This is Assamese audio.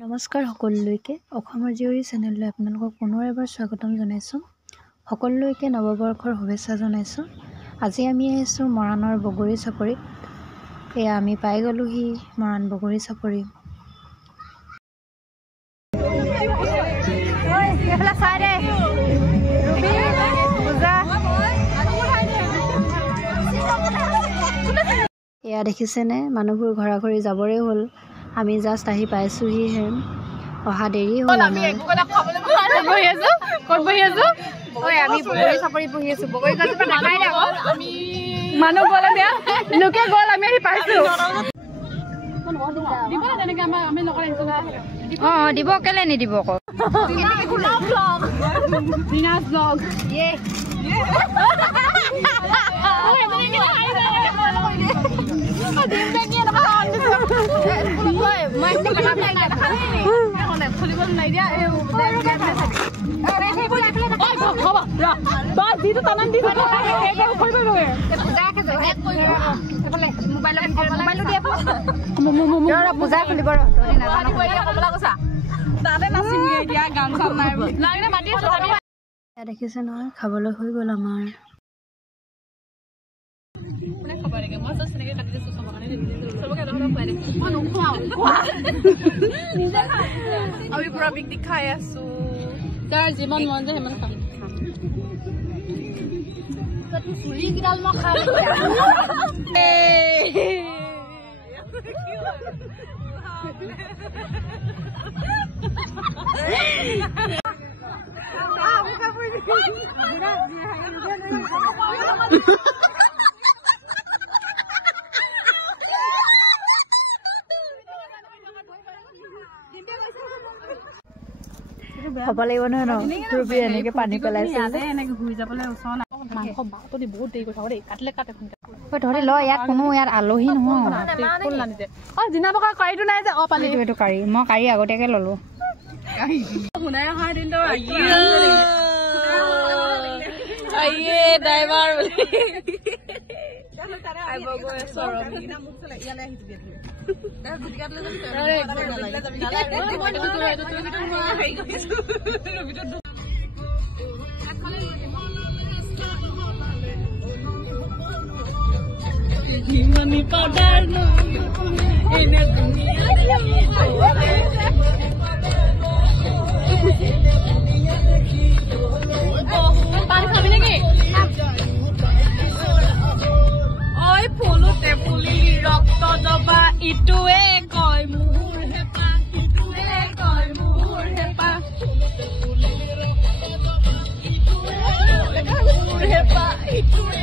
নমস্কাৰ সকলোলৈকে অসমৰ জীয়ৰী চেনেললৈ আপোনালোকক পুনৰ এবাৰ স্বাগতম জনাইছোঁ। সকলোলৈকে নৱবৰ্ষৰ শুভেচ্ছা জনাইছোঁ। আজি আমি আহিছোঁ মৰাণৰ বগৰী চাপৰিত। এয়া আমি পাই গ'লোহি মৰাণ বগৰী চাপৰি। এয়া দেখিছেনে, মানুহবোৰ ঘৰা ঘৰি যাবৰে হ'ল। আমি জাষ্ট আহি পাইছোহিহে, অহা দেৰি হ'ল। আমি বগৰী চাপৰিত বহি আছো। বগৰী গছজোপা নাখাই দে আকৌ, মানুহ গ'ল লোকে গ'ল, আমি আহি পাইছো। দিব কেলে নিদিব আকৌ। পূজা খুলিব দেখিছে নহয়, খাবলৈ হৈ গ'ল আমাৰ। আমি পুৰা পিকনিক খাই আছো। তাৰ যিমান মন যায় সিমান খাম। চুৰিকেইডাল মই খাম। হ'ব লাগিব নহয় ন, ৰুবি এনেকে পানী পেলাইছে। তহঁতি ল, ইয়াত কোনো ইয়াত আলহী নহয়। এইটো কাঢ়ি মই কাঢ়ি আগতীয়াকে ললো। ৰক্ত দবা ইটোৱে কয় মোৰ হেঁপাহ, ইটোৱে কয় মোৰ হেঁপাহ, মোৰ হেঁপাহ ইটোৱে